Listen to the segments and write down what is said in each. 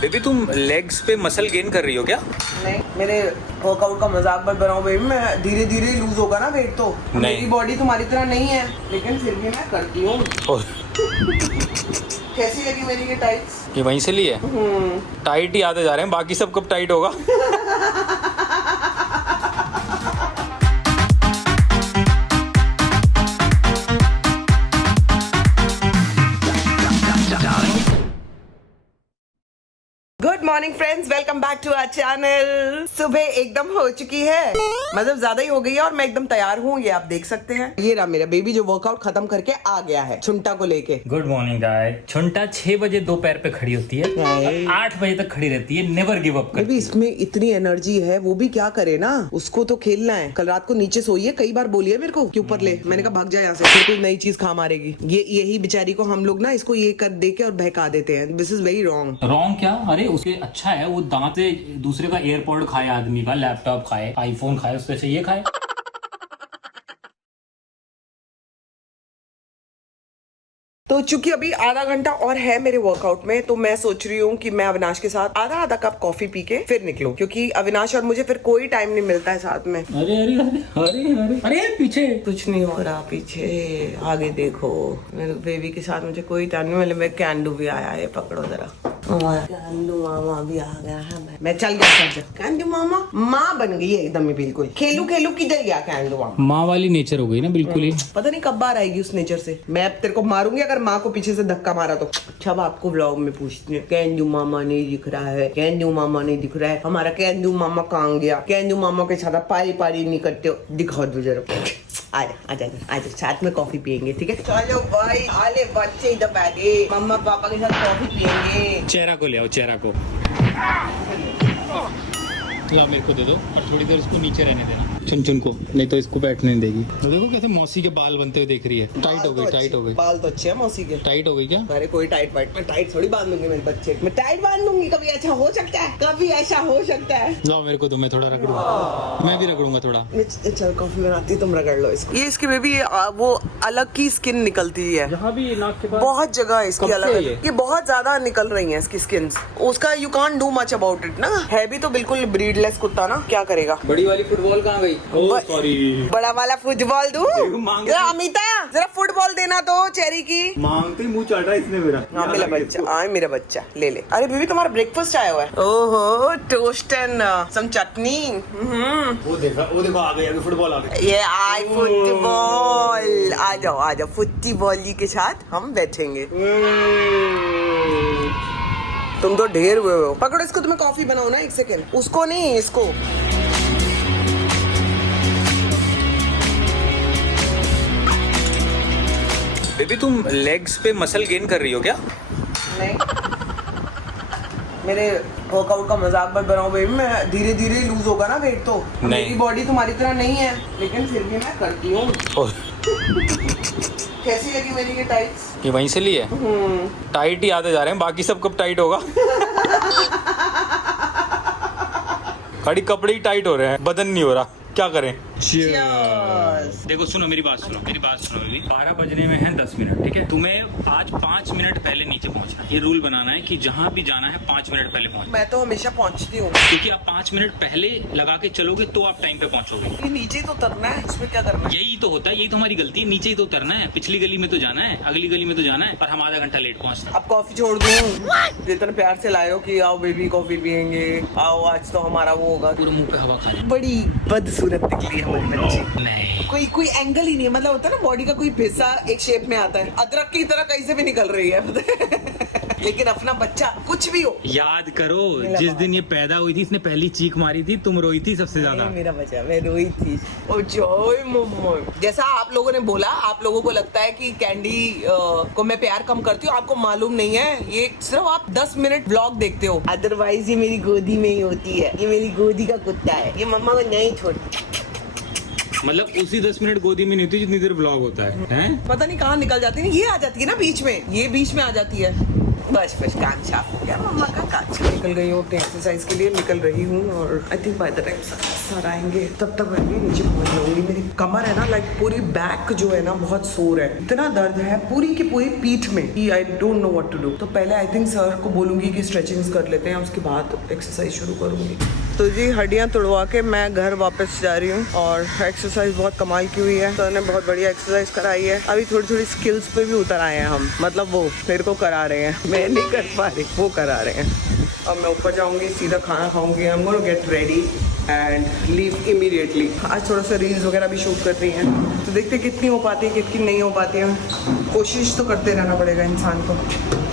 Baby तुम legs पे muscle gain कर रही हो क्या? नहीं, मेरे वर्कआउट का मजाक मत बनाओ बेबी। मैं धीरे धीरे लूज होगा ना वेट तो। मेरी बॉडी तुम्हारी तरह नहीं है, लेकिन फिर भी मैं करती हूँ। कैसी लगी मेरी ये टाइट्स? ये वहीं से लिए टाइट ही आते जा रहे हैं, बाकी सब कब टाइट होगा? Good morning friends, welcome back to our channel. सुबह एकदम हो चुकी है, मतलब ज्यादा ही हो गई है और मैं एकदम तैयार हूँ। ये आप देख सकते हैं, ये रहा मेरा बेबी जो वर्कआउट खत्म करके आ गया है छुंटा को लेके। Good morning guys. छुंटा 6 बजे दो पैर पे खड़ी होती है, 8 बजे तक खड़ी रहती है, नेवर गिव अप करती है। बेबी इसमें इतनी एनर्जी है, वो भी क्या करे ना, उसको तो खेलना है। कल रात को नीचे सोई है, कई बार बोली है मेरे को कि ऊपर ले। मैंने कहा भाग जाए यहाँ से, फिर कोई नई चीज खा मारेगी। यही बेचारी को हम लोग ना इसको ये कर दे के और बहका देते हैं। This is very wrong. Wrong क्या? अरे उसके अच्छा है वो दांत से दूसरे का एयरपॉड खाए, आदमी का लैपटॉप खाए, आईफोन खाए, उससे अच्छा ये खाए। तो चूंकि अभी आधा घंटा और है मेरे वर्कआउट में, तो मैं सोच रही हूँ कि मैं अविनाश के साथ आधा आधा कप कॉफी पी के फिर निकलूं, क्योंकि अविनाश और मुझे फिर कोई टाइम नहीं मिलता है साथ में। अरे अरे अरे अरे अरे अरे पीछे कुछ नहीं हो रहा, पीछे आगे देखो। मेरे बेबी के साथ मुझे कोई टाइम नहीं मिला। मैं कैंडू भी आया है, पकड़ो जरा। कैंडू मामा भी आ गया है। मैं चल गया। कैंडू मामा माँ बन गई है एकदम ही, बिल्कुल। खेलू खेलू किधर गया कैंडू मामा? माँ वाली नेचर हो गई ना बिल्कुल ही। पता नहीं कब बार आएगी उस नेचर से। मैं अब तेरे को मारूंगी अगर माँ को पीछे से धक्का मारा तो। अच्छा, अब आपको व्लॉग में पूछती हूँ, कैंडू मामा नहीं दिख रहा है, कैंडू मामा नहीं दिख रहा है। हमारा कैंडू मामा कहाँ गया? कैंडू मामा के साथ पारी पारी नहीं करते हो, दिखाओ दो जरा। आजा साथ में कॉफी पियेंगे, ठीक है? चलो भाई, आले बच्चे इधर बैठे, मम्मा पापा के साथ कॉफी पियेंगे। चेहरा को ले आओ, चेहरा को ला, मेरे को दे दो और थोड़ी देर इसको नीचे रहने देना, चुन को, नहीं तो इसको बैठने नहीं देगी। तो देखो कैसे मौसी के बाल बनते हुए देख रही है। टाइट हो गई। बाल तो अच्छे हैं मौसी के। टाइट हो गई क्या? अरे कोई टाइट वाइट, मैं टाइट थोड़ी बांध दूंगी मेरे बच्चे। मैं टाइट बांध दूंगी, कभी ऐसा हो सकता है, कभी ऐसा हो सकता है। लाओ मेरे को दो, मैं थोड़ा रगड़ूंगा। मैं भी रगड़ूंगा थोड़ा। चल कॉफी बनाती, तुम रगड़ लो इसको। ये इसकी बेबी वो अलग की स्किन निकलती है, यहाँ भी नाक के पास बहुत जगह है इसकी अलग। ये? ये बहुत ज्यादा निकल रही है इसकी स्किन। उसका you can't do much about it ना। है भी तो बिल्कुल ब्रीडलेस कुत्ता ना, क्या करेगा। बड़ी वाली फुटबॉल कहाँ गई? Oh sorry. बड़ा वाला फुटबॉल दूं? अमिता जरा फुटबॉल देना तो चेरी की। मांगते ही मुंह चढ़ रहा है इसने मेरा। हाँ मेरा बच्चा ले ले। अरे बेबी तुम्हारा ब्रेकफास्ट आया हुआ है। ओहो, टोस्ट एंड सम चटनी। वो देखो आ गई, फुटबॉल आ गई। ये आई फुटबॉल। आ जाओ फुटबॉल के साथ हम बैठेंगे। तुम तो ढेर हुए हो। पकड़ो इसको, तुम्हें कॉफी बनाओ ना, 1 सेकेंड। उसको नहीं, इसको। बेबी तुम लेग्स पे मसल गेन कर रही हो क्या? नहीं, मेरे वर्कआउट का मजाक मत बनाओ बेबी। मैं धीरे धीरे लूज होगा ना वेट तो। मेरी बॉडी तुम्हारी तरह नहीं है, लेकिन फिर भी मैं करती हूँ। कैसी लगी मेरी ये टाइट्स? ये वहीं से लिए टाइट ही आते जा रहे हैं, बाकी सब कब टाइट होगा? खाली कपड़े ही टाइट हो रहे हैं, बदन नहीं हो रहा, क्या करें? देखो सुनो मेरी बात सुनो बेबी। 12 बजने में है 10 मिनट, ठीक है? तुम्हें आज 5 मिनट पहले नीचे पहुंचना। ये रूल बनाना है कि जहाँ भी जाना है 5 मिनट पहले पहुंचना। मैं तो हमेशा पहुंचती हूँ, क्योंकि आप 5 मिनट पहले लगा के चलोगे तो आप टाइम पे पहुंचोगे। ये नीचे तो उतरना है, इसमें क्या करना है? यही तो होता है, यही तो हमारी गलती है। नीचे ही तो उतरना है, पिछली गली में तो जाना है, अगली गली में तो जाना है, पर हम आधा घंटा लेट पहुंचते हैं। अब कॉफी छोड़ दूँ? जितना प्यार से लाए हो कि आओ बेबी कॉफी पियेंगे, आओ आज तो हमारा वो होगा। पूरे मुंह पे हवा खा रहे। बड़ी बदसूरत निकली हमारी बच्ची। नहीं, कोई एंगल ही नहीं है, मतलब होता है ना बॉडी का कोई हिस्सा एक शेप में आता है, अदरक की तरह कहीं से भी निकल रही है। लेकिन अपना बच्चा कुछ भी हो, याद करो जिस दिन ये पैदा हुई थी, इसने पहली चीख मारी थी, तुम रोई थी सबसे ज्यादा। मेरा बच्चा, मैं रोई थी। ओ जय मम्मा। जैसा आप लोगों ने बोला, आप लोगों को लगता है कि कैंडी को मैं प्यार कम करती हूँ, आपको मालूम नहीं है। ये सिर्फ आप 10 मिनट व्लॉग देखते हो, अदरवाइज ये मेरी गोदी में ही होती है। ये मेरी गोदी का कुत्ता है, ये मम्मा को नहीं छोड़ती। मतलब उसी 10 मिनट गोदी में नहीं होती जितनी देर व्लॉग होता है, हैं? पता नहीं कहाँ निकल जाती है। ये आ जाती है ना बीच में, ये बीच में आ जाती है। बस काम साफ हो गया, मम्मा का काम। निकल गई हूँ अपने एक्सरसाइज के लिए, निकल रही हूँ और I think by the time sir आएंगे तब तक मैं भी नीचे पहुँच जाऊंगी। मेरी कमर है ना, लाइक पूरी बैक जो है ना बहुत सोर है, इतना दर्द है पूरी की पूरी पीठ में कि I don't know what to do. तो पहले आई थिंक सर को बोलूंगी कि स्ट्रेचिंग्स कर लेते हैं, उसके बाद एक्सरसाइज शुरू करूंगी। तो जी हड्डियां तोड़वा के मैं घर वापस जा रही हूँ और एक्सरसाइज बहुत कमाल की हुई है। सर ने बहुत बढ़िया एक्सरसाइज कराई है। अभी थोड़ी थोड़ी स्किल्स पे भी उतर आए हैं हम, मतलब वो मेरे को करा रहे हैं, मैं नहीं कर पा रही, वो करा रहे हैं। अब मैं ऊपर जाऊंगी, सीधा खाना खाऊंगी, I am gonna get ready and leave immediately. आज थोड़ा सा रील्स वगैरह भी शूट कर रही हैं, तो देखते कितनी हो पाती है कितनी नहीं हो पाती है। कोशिश तो करते रहना पड़ेगा इंसान को।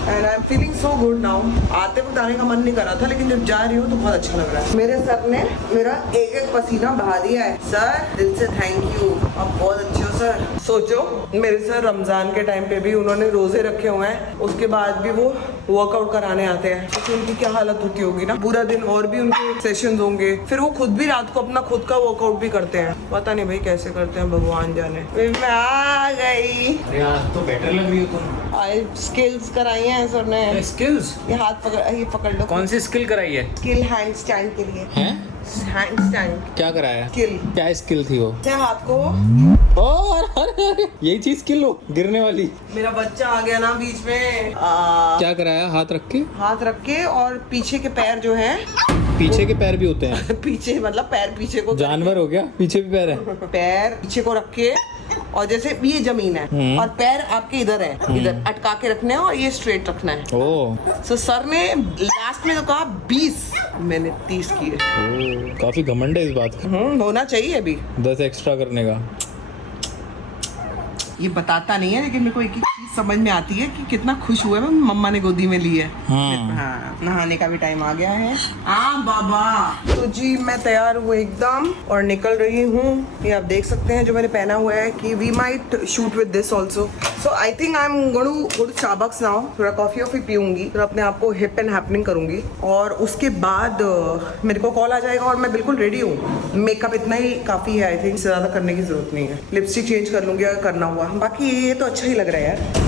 And I am feeling so good now. आते वक्त आने का मन नहीं कर रहा था, लेकिन जब जा रही हूँ तो बहुत अच्छा लग रहा है। मेरे सर ने मेरा एक एक पसीना बहा दिया है। सर दिल से थैंक यू, आप बहुत अच्छे हो सर। सोचो मेरे सर रमजान के टाइम पे भी उन्होंने रोजे रखे हुए हैं, उसके बाद भी वो वर्कआउट कराने आते हैं। तो उनकी क्या हालत होती होगी ना, पूरा दिन और भी उनके सेशंस होंगे, फिर वो खुद भी रात को अपना खुद का वर्कआउट भी करते हैं। पता नहीं भाई कैसे करते हैं, भगवान जाने। मैं आ गई। यार तो बेटर लग रही हो तुम। आई स्किल्स कराई हैं सर ने। स्किल्स? ये हाथ पकड़, ये पकड़ लो। कौन सी स्किल कराई है? स्किल हैंड स्टैंड के लिए। हैं? हैंड स्टैंड क्या कराया? स्किल। क्या स्किल थी वो? से हाथ को, और अरे यही चीज स्किल हो, गिरने वाली। मेरा बच्चा आ गया ना बीच में। क्या कराया? हाथ रख के? हाथ रख के और पीछे के पैर जो है, पीछे के पैर भी होते हैं? पीछे मतलब पैर पीछे को, जानवर हो गया, पीछे भी पैर है? पैर पीछे को रख के, और जैसे ये जमीन है और पैर आपके इधर है, इधर अटका के रखना है और ये स्ट्रेट रखना है। सो सर ने लास्ट में तो कहा 20, मैंने 30 किए। काफी घमंड है इस बात का। होना चाहिए अभी 10 एक्स्ट्रा करने का। ये बताता नहीं है, लेकिन मेरे को एक चीज समझ में आती है कि कितना खुश हुआ है मम्मा ने गोदी में ली है। हाँ, नहाने का भी टाइम आ गया है। हाँ बाबा। तो जी मैं तैयार हूँ एकदम और निकल रही हूँ। ये आप देख सकते हैं जो मैंने पहना हुआ है कि we might shoot with this also. So I think I am going to go to Starbucks now. थोड़ा कॉफी वॉफी पीऊंगी, फिर अपने आप को हिप एंड हैपनिंग करूंगी और उसके बाद मेरे को कॉल आ जाएगा और मैं बिल्कुल रेडी हूँ। मेकअप इतना ही काफी है, आई थिंक इससे ज्यादा करने की जरूरत नहीं है। लिपस्टिक चेंज कर लूंगी अगर करना हुआ, बाकी ये तो अच्छा ही लग रहा है यार।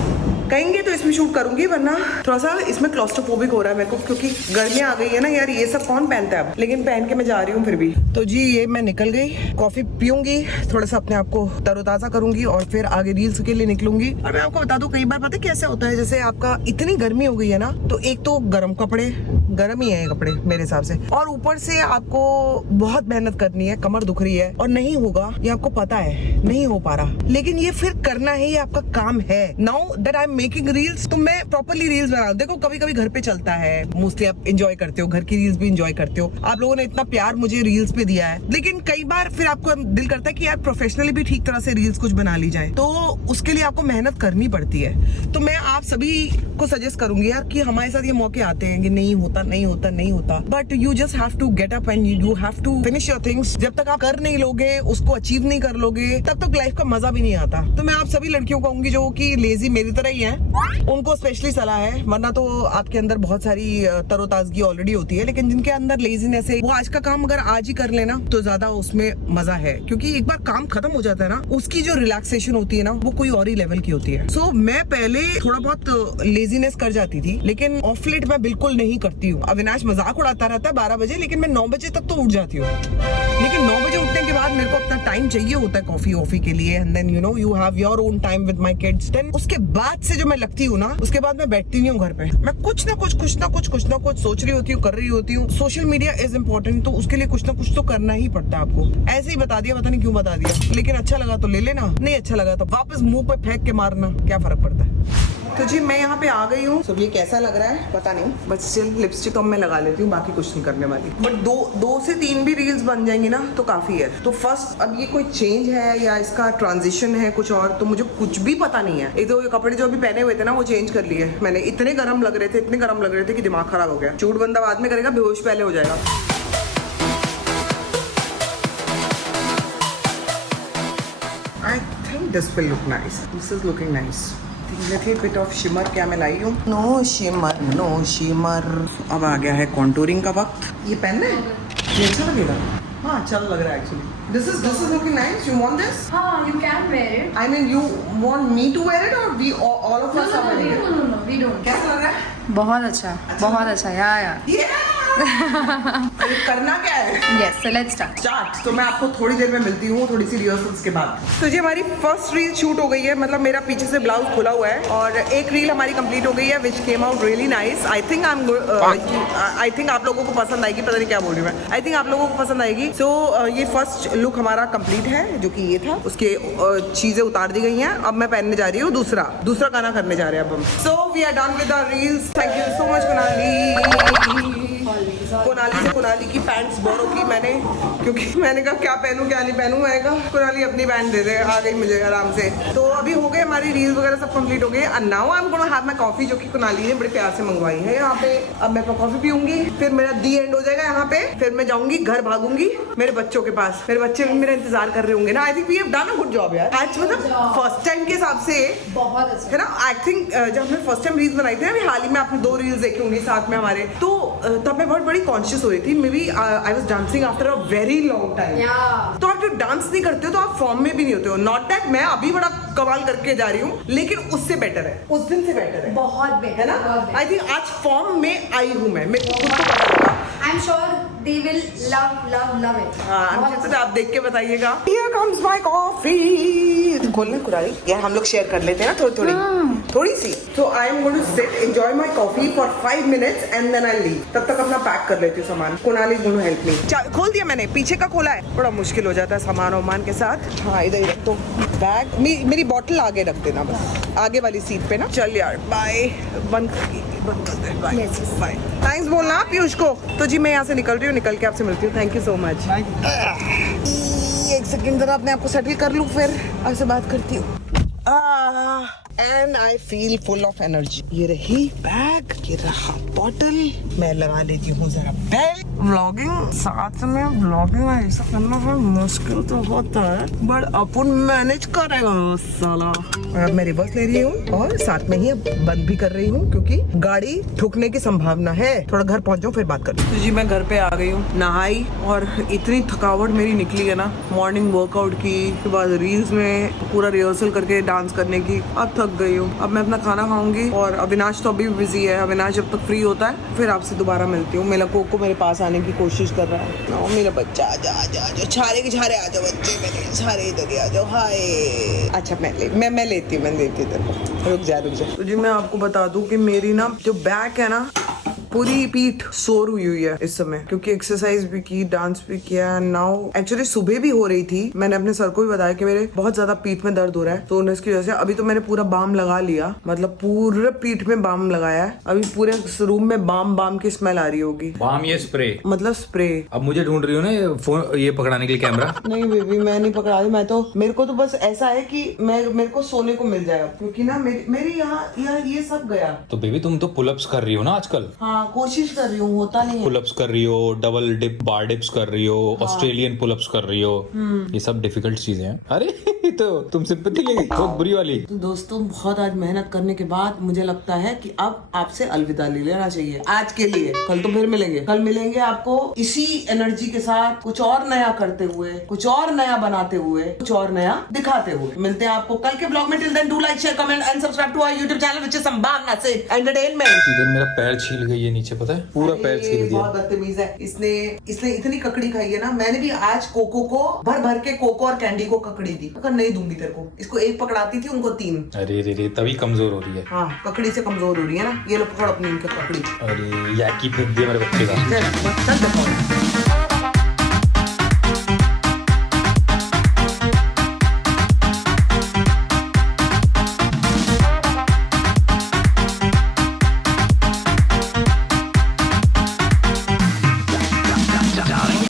कहेंगे तो इसमें शूट करूंगी, वरना थोड़ा सा इसमें क्लॉस्ट्रोफोबिक हो रहा है मेरे को, क्योंकि गर्मियां आ गई है ना यार, ये सब कौन पहनता है अब, लेकिन पहन के मैं जा रही हूँ फिर भी। तो जी ये मैं निकल गई, कॉफी पीऊंगी, थोड़ा सा अपने आप को तरोताजा करूंगी और फिर आगे रील्स के लिए निकलूंगी। और मैं आपको बता दूं कई बार पता है कैसे होता है, जैसे आपका इतनी गर्मी हो गई है ना, तो एक तो गर्म कपड़े, गर्म ही है ये कपड़े मेरे हिसाब से, और ऊपर से आपको बहुत मेहनत करनी है, कमर दुख रही है और नहीं होगा, ये आपको पता है नहीं हो पा रहा, लेकिन ये फिर करना है, ये आपका काम है। Now that I am making reels, तो मैं प्रॉपर्ली रील्स बना रहा हूं। देखो कभी कभी घर पे चलता है, मोस्टली आप एंजॉय करते हो, घर की रील्स भी एंजॉय करते हो, आप लोगों ने इतना प्यार मुझे रील्स पे दिया है, लेकिन कई बार फिर आपको दिल करता है कि यार प्रोफेशनली भी ठीक तरह से रील्स कुछ बना ली जाए, तो उसके लिए आपको मेहनत करनी पड़ती है। तो मैं आप सभी को सजेस्ट करूंगी यार कि हमारे साथ ये मौके आते हैं कि नहीं होता नहीं होता नहीं होता, but you just have to get up and you have to finish your things. जब तक आप कर नहीं लोगे, उसको अचीव नहीं कर लोगे, तब तक लाइफ का मजा भी नहीं आता। तो मैं आप सभी लड़कियों को कहूंगी जो कि लेजी मेरी तरह ही हैं, उनको स्पेशली सलाह है, वरना तो आपके अंदर बहुत सारी तरोताजगी ऑलरेडी होती है, लेकिन जिनके अंदर लेजीनेस है, वो आज का काम अगर आज ही कर लेना तो ज्यादा उसमें मजा है, क्योंकि एक बार काम खत्म हो जाता है ना, उसकी जो रिलैक्सेशन होती है ना, वो कोई और ही लेवल की होती है। सो मैं पहले थोड़ा बहुत लेजीनेस कर जाती थी, लेकिन ऑफ लेट मैं बिल्कुल नहीं करती हूँ। अविनाश मजाक उड़ाता रहता है 12 बजे, लेकिन मैं 9 बजे तक तो उठ जाती हूँ। लेकिन 9 बजे उठने के बाद मेरे को अपना टाइम चाहिए होता है कॉफी वॉफी के लिए, and then you know you have your own time with my kids. Then उसके बाद से जो मैं लगती हूँ ना, उसके बाद मैं बैठती नहीं हूँ घर पे, मैं कुछ ना कुछ सोच रही होती हूँ, कर रही होती हूँ। सोशल मीडिया इज इम्पोर्टेंट, तो उसके लिए कुछ ना कुछ तो करना ही पड़ता है आपको। ऐसे ही बता दिया, पता नहीं क्यों बता दिया, लेकिन अच्छा लगा तो ले लेना, नहीं अच्छा लगा तो वापस मुंह पे फेंक के मारना, क्या फर्क पड़ता है। तो जी मैं यहाँ पे आ गई हूँ। सब ये कैसा लग रहा है पता नहीं, बट स्टिल लिपस्टिक तो मैं लगा लेती हूँ, बाकी कुछ नहीं करने वाली। बट दो से 3 भी रील्स बन जाएंगी ना तो काफी है। तो फर्स्ट अब ये कोई चेंज है या इसका ट्रांजिशन है कुछ और, तो मुझे कुछ भी पता नहीं है। एक तो ये कपड़े जो अभी पहने हुए थे ना, वो चेंज कर लिए मैंने, इतने गर्म लग रहे थे कि दिमाग खराब हो गया। चूट बंदा बाद में करेगा, बेहोश पहले हो जाएगा। I think this will look nice. This is looking nice. Little bit of shimmer क्या मैं लाई हूँ? No shimmer. अब आ गया है कॉन्टूरिंग का वक्त। ये पहनना है? ये अच्छा लगेगा। हाँ चल लग रहा है actually. This is looking nice. You want this? हाँ, you can wear it. I mean, you want me to wear it or we all of us are wearing it? No, we don't. कैसा लग रहा है? बहुत अच्छा यार. अरे करना क्या है? Yes, so let's start. Start. तो मैं आपको थोड़ी देर में मिलती हूँ, थोड़ी सी रिहर्सल्स के बाद. तो जी हमारी फर्स्ट रील शूट हो गई है. मतलब मेरा पीछे से ब्लाउज खुला हुआ है और एक रील हमारी कंप्लीट हो गई है which came out really nice. I think आप लोगों को पसंद आएगी. पता नहीं क्या बोल रही हूँ मैं. आई थिंक आप लोगों को पसंद आएगी. सो ये फर्स्ट लुक हमारा कंप्लीट है जो कि ये था. उसके चीजें उतार दी गई हैं. अब मैं पहनने जा रही हूँ दूसरा गाना करने जा रहे हैं अब हम. So we are done with our reels. Thank you so much Kunali की पैंट्स बोरो की मैंने, क्योंकि मैंने कहा क्या पहनूं क्या नहीं पहनूं. मैं कहा कुनाली अपनी पैंट दे दे. आ गई मुझे आराम से. तो अभी हो गए हमारी रील्स वगैरह सब कंप्लीट हो गई. And now I am gonna have my coffee जो कि कुनाली ने बड़े प्यार से मंगवाई है यहाँ पे. अब मैं कॉफी पीऊंगी, फिर मेरा दी एंड हो जाएगा यहाँ पे. फिर मैं जाऊंगी घर, भागूंगी मेरे बच्चों के पास. मेरे बच्चे भी मेरा इंतजार कर रहे होंगे ना. I think we have done a good job यार आज. मतलब फर्स्ट टाइम के हिसाब से बहुत अच्छा है ना. आई थिंक जब हमने फर्स्ट टाइम रील्स बनाई थी ना, अभी हाल ही में आपने 2 रील्स देखी होंगी साथ में हमारे, तो तब मैं बहुत बड़ी कॉन्शियस हो रही थी. Maybe I was dancing after a very long time. तो आप जब डांस नहीं करते हो तो आप फॉर्म में भी नहीं होते हो. नॉट दैट मैं अभी बड़ा कमाल करके जा रही हूँ, लेकिन उससे बेटर है, उस दिन से बेटर है. बहुत बेटर है ना. आई थिंक आज फॉर्म में आई हूँ मैं खुद को पता लगा. I am sure they will love it. हाँ, आप देख के बताइएगा. Here comes my coffee. खोलना कुरारी यार, हम लोग शेयर कर लेते हैं ना थोड़ी सी. तो I am going to sit enjoy my coffee for 5 minutes and then I leave. तब तक अपना पैक कर लेती हूँ सामान. Kunali is going to help me. खोल दिया मैंने, पीछे का खोला है. बड़ा मुश्किल हो जाता है सामान वामान के साथ. हाँ इधर ही रख दो बैग. मेरी बॉटल आगे रख देना बस, आगे वाली सीट पे ना. चल यार बाय. बंद कर दे. बाय. थैंक्स बोलना पीयूष को. तो जी मैं यहाँ से निकल रही हूँ. निकल के आपसे मिलती हूँ. Thank you so much. एक सेकंड जरा अपने आप को सेटल कर लूँ, फिर आपसे बात करती हूँ. And I feel full of energy. ये रही बैग, ये रहा बॉटल. मैं लगा लेती हूँ जरा बेल्ट. व्लॉगिंग साथ में व्लॉगिंग ऐसा करना बहुत मुश्किल तो होता है, बट अपन मैनेज करेगा साला. अब मैं रिवर्स ले रही हूँ और साथ में ही अब बंद भी कर रही हूँ, क्योंकि गाड़ी ठुकने की संभावना है. थोड़ा घर पहुँच जाऊँ फिर बात कर. तो जी मैं घर पे आ गई हूँ, नहाई, और इतनी थकावट मेरी निकली है ना. मॉर्निंग वर्कआउट की, उसके बाद रील्स में पूरा रिहर्सल करके डांस करने की. अब थक गई हूँ. अब मैं अपना खाना खाऊंगी, और अविनाश तो अभी बिजी है. अविनाश जब तक फ्री होता है फिर आपसे दोबारा मिलती हूँ. मेरा कोको मेरे पास आने की कोशिश कर रहा है. नो मेरा बच्चा आजा छारे के छारे आ जाओ बच्चे मेरे. छारे इधर ही आ जाओ. हाय. अच्छा मैं लेती हूँ तेरे को. रुक जा. तो जी मैं आपको बता दूं कि मेरी ना जो बैक है ना, पूरी पीठ सोर हुई है इस समय, क्योंकि एक्सरसाइज भी की, डांस भी किया. नाउ एक्चुअली सुबह भी हो रही थी. मैंने अपने सर को भी बताया कि मेरे बहुत ज्यादा पीठ में दर्द हो रहा है, तो उसकी वजह से अभी तो मैंने पूरा बाम लगा लिया. मतलब पूरे पीठ में बाम लगाया है. अभी पूरे रूम में बाम की स्मेल आ रही होगी. बाम ये स्प्रे, मतलब स्प्रे. अब मुझे ढूंढ रही हो ना ये फोन, ये पकड़ाने के लिए कैमरा. नहीं बेबी मैं नहीं पकड़ा रही. मैं तो मेरे को तो बस ऐसा है कि मेरे को सोने को मिल जाएगा, क्योंकि ना मेरे यहाँ ये सब गया. तो बेबी तुम तो पुलअप्स कर रही हो ना आजकल. हाँ कोशिश कर रही हूँ, होता नहीं है. पुलअप्स कर रही हो, डबल डिप बार डिप्स कर रही हो, ऑस्ट्रेलियन पुलअप्स कर रही हो. ये सब डिफिकल्ट चीजें हैं. अरे तो तुम सिंपैथी ले गई बहुत बुरी वाली. तो दोस्तों बहुत आज मेहनत करने के बाद मुझे लगता है कि अब आपसे अलविदा ले लेना चाहिए आज के लिए. कल तो फिर मिलेंगे. कल मिलेंगे आपको इसी एनर्जी के साथ, कुछ और नया करते हुए, कुछ और नया बनाते हुए, कुछ और नया दिखाते हुए. मिलते हैं आपको कल के ब्लॉग में. Till then do like share comment and subscribe to our YouTube channel, which is Sambhavna Seth entertainment. इधर मेरा पैर छील गई है नीचे, पता है पूरा पैर छील दिया. बहुत बदतमीज है. इसने इतनी ककड़ी खाई है ना. मैंने भी आज कोको को भर के कोको और कैंडी को ककड़ी दी. अगर नहीं दूंगी तेरे को. इसको 1 पकड़ाती थी, उनको 3. अरे रे तभी कमजोर हो रही है. हाँ ककड़ी से कमजोर हो रही है ना. ये लो पकड़ अपनी इनकी ककड़ी. अरे याकी फेंक दिया मेरे बच्चे का. चल